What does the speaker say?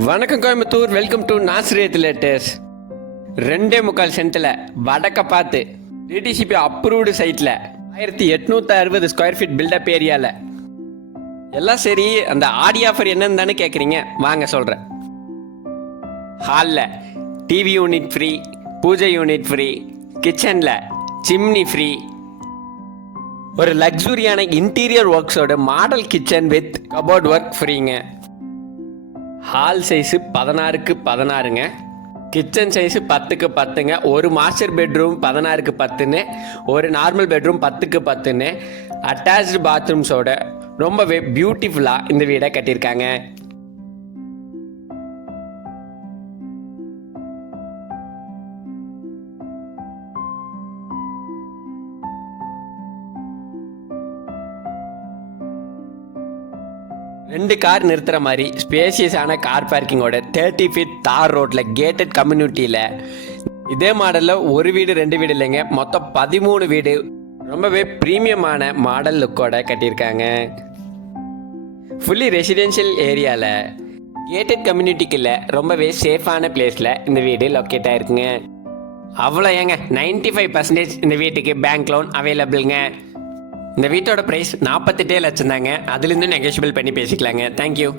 வணக்கம் Coimbatore welcome to நாசிரியத் லேட்டர்ஸ் ரெண்டே முக்கால் சென்ட்டில் வடக்க பார்த்து டிடிசிபி அப்ரூவ்டு சைட்டில் ஆயிரத்தி எட்நூற்றி அறுபது ஸ்கொயர் ஃபீட் பில்டப் ஏரியாவில் எல்லாம் சரி அந்த ஆடி ஆஃபர் என்னன்னு தானே கேட்குறீங்க வாங்க சொல்கிறேன் ஹாலில் TV unit free pooja unit free கிச்சனில் சிம்னி ஃப்ரீ ஒரு லக்ஸுரியான interior ஒர்க்ஸோட model kitchen with cupboard work ஃப்ரீங்க hall size பதினாறுக்கு பதினாறுங்க. கிச்சன் சைஸு பத்துக்கு பத்துங்க. ஒரு மாஸ்டர் பெட்ரூம் பதினாறுக்கு பத்துன்னு. ஒரு நார்மல் பெட்ரூம் பத்துக்கு பத்துன்னு. அட்டாச்டு பாத்ரூம்ஸோட ரொம்பவே பியூட்டிஃபுல்லாக இந்த வீடை கட்டியிருக்காங்க. ரெண்டு கார் நிறுத்துற மாதிரி ஸ்பேசியஸான கார் பார்க்கிங்கோட தேர்ட்டி ஃபீட் தார் ரோட்டில் கேட்டட் கம்யூனிட்டியில் இதே மாடலில் ஒரு வீடு ரெண்டு வீடு இல்லைங்க. மொத்தம் பதிமூணு வீடு. ரொம்பவே ப்ரீமியமான மாடல் லுக்கோட கட்டியிருக்காங்க. ஃபுல்லி ரெசிடென்ஷியல் ஏரியாவில் கேட்டட் கம்யூனிட்டிக்குள்ள ரொம்பவே சேஃபான பிளேஸில் இந்த வீடு லொக்கேட் ஆயிருக்குங்க. அவ்வளோ ஏங்க? 95% ஃபைவ் பர்சன்டேஜ் இந்த வீட்டுக்கு பேங்க் லோன் அவைலபிள்ங்க இந்த வீட்டோட ப்ரைஸ் நாற்பத்தெட்டே லட்சம் தாங்க அதுலேருந்து நெகோஷியபிள் பண்ணி பேசிக்கலாங்க. தேங்க்யூ